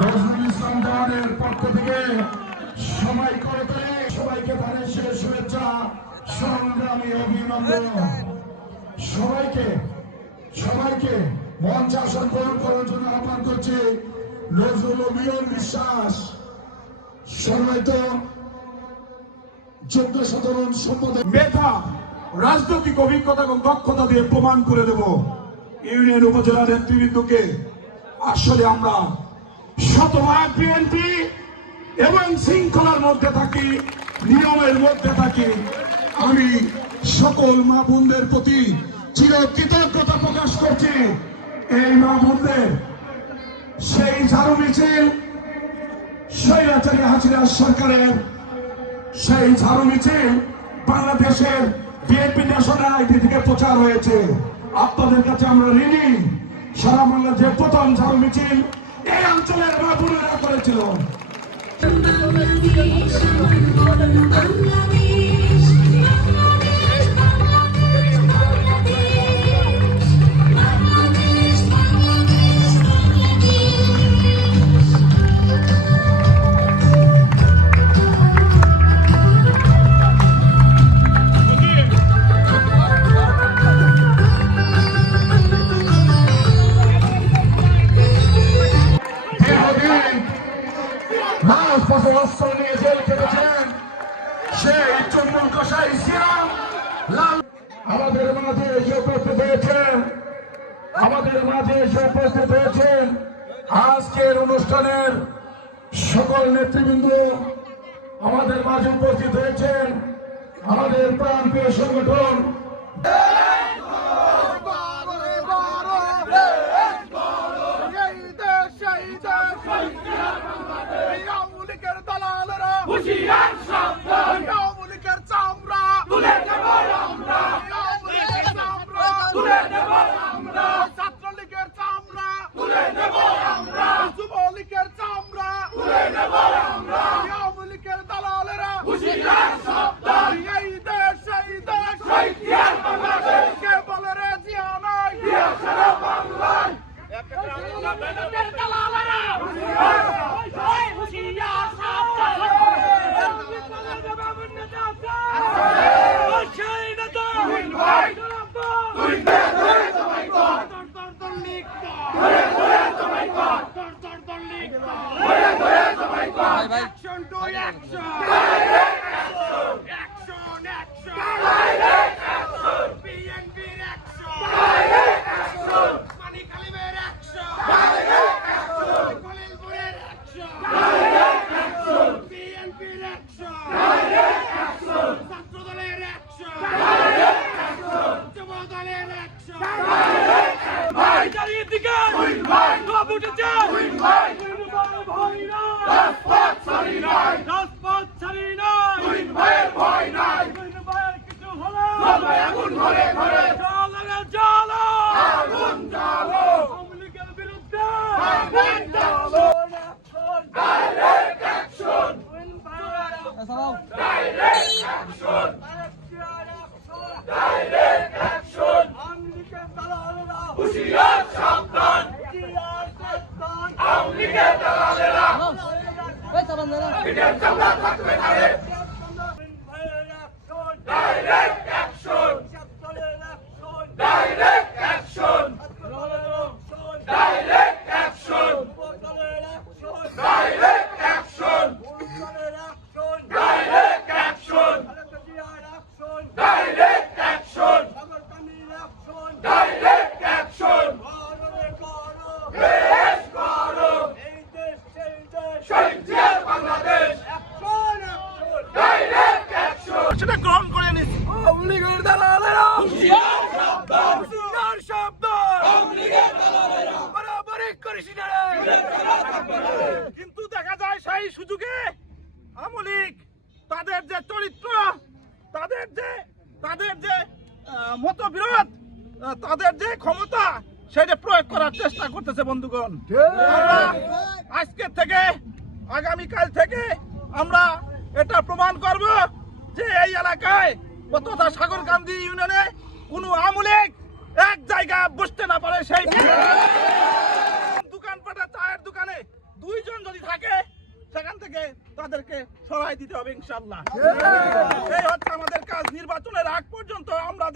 নজরুল ইসলাম দেওয়ানের পক্ষ থেকে সবাই করতলে সবাইকে ধানের শেষ শুভেচ্ছা সংগ্রামী অভিনন্দন। সবাইকে মঞ্চে আসন গ্রহণ করার জন্য আহ্বান করছি। নজরুল ও মিলন বিশ্বাস সম্মানিত যোগ্য সাধারণ সম্পাদক মেধা, রাজনৈতিক অভিজ্ঞতা এবং দক্ষতা দিয়ে প্রমাণ করে দেব ইউনিয়ন উপজেলা নেতৃবৃন্দকে আসলে আমরা শতভাগ বিএনপি এবং শৃঙ্খলার মধ্যে থাকি, নিয়মের মধ্যে থাকি। আমি সকল মা বোনদের প্রতি চির কৃতজ্ঞতা প্রকাশ করছি। এই মা বোনদের সেই ঝাড়ু মিছিল, স্বৈরাচারী হাসিনা সরকারের সেই ঝাড়ু মিছিল বাংলাদেশের বিএনপি ন্যাশনাল আইডি থেকে প্রচার হয়েছে। আপনাদের কাছে আমরা ঋণী। সারা বাংলা যে প্রথম ঝাড়ু মিছিল এই অঞ্চলের মা বোনেরা করেছিল। আমাদের মাঝে এসে উপস্থিত হয়েছেন আজকের অনুষ্ঠানের সকল নেতৃবৃন্দ। আমাদের মাঝে উপস্থিত হয়েছেন আমাদের প্রান্তীয় সংগঠন কিন্তু দেখা যায় সেই সুযোগে আমলিক তাদের যে চরিত্র, তাদের যে মতবিরোধ, তাদের যে ক্ষমতা সেটা প্রয়োগ করার চেষ্টা করতেছে। বন্ধুগণ, আজকের থেকে আগামীকাল থেকে আমরা এটা প্রমাণ করব যে এই এলাকায় তথা সাগরকান্দি ইউনিয়নে কোনো আমলিক এক জায়গায় বসতে না পারে। সেই দোকানপাটে চায়ের দোকানে দুইজন যদি থাকে সেখান থেকে তাদেরকে সরাই দিতে হবে ইনশাআল্লাহ। এই হচ্ছে আমাদের কাজ। নির্বাচনের আগ পর্যন্ত আমরা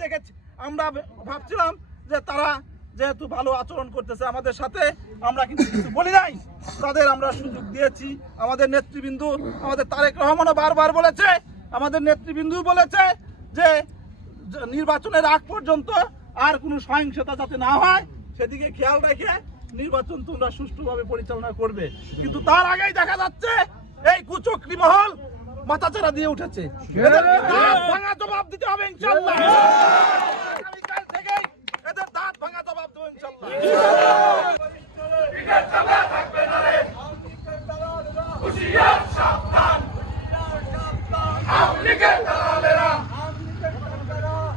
ভাবছিলাম যে তারা যেহেতু ভালো আচরণ করতেছে আমাদের সাথে, আমরা কিন্তু কিছু বলি নাই, তাদের আমরা সুযোগ দিয়েছি। আমাদের নেতৃবৃন্দ, আমাদের তারেক রহমানও বারবার বলেছে, আমাদের নেতৃবৃন্দ বলেছে যে নির্বাচনের আগ পর্যন্ত আর কোনো সহিংসতা যাতে না হয় সেদিকে খেয়াল রেখে নির্বাচন তোমরা সুষ্ঠুভাবে পরিচালনা করবে। কিন্তু তার আগেই দেখা যাচ্ছে এই কুচক্রী মহল মাথাচাড়া দিয়ে উঠেছে। এদেরকে দাঁত ভাঙা জবাব দিতে হবে ইনশাআল্লাহ। আগামীকাল থেকেই এদের দাঁত ভাঙা জবাব দেবো ইনশাআল্লাহ। হুঁশিয়ার সাবধান, আওয়ামী লীগের দালালেরা।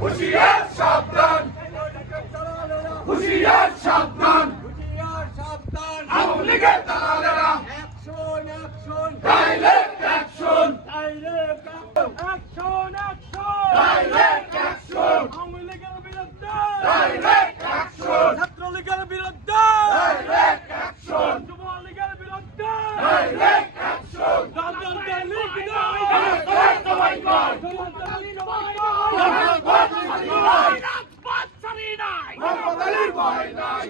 হুঁশিয়ার সাবধান, হুঁশিয়ার সাবধান, আওয়ামী লীগের দালালেরা। Direct action, direct action, direct action, Awami লীগের বিরুদ্ধে ডাইরেক্ট অ্যাকশন, ছাত্রলীগের বিরুদ্ধে ডাইরেক্ট অ্যাকশন, যুবলীগের বিরুদ্ধে ডাইরেক্ট অ্যাকশন, রাজনৈতিক লীগ নয়, রাজনৈতিক নয়, রাজনৈতিক নয়, রাজপথ ছাড়ি নাই, রাজপথ ছাড়ি নাই,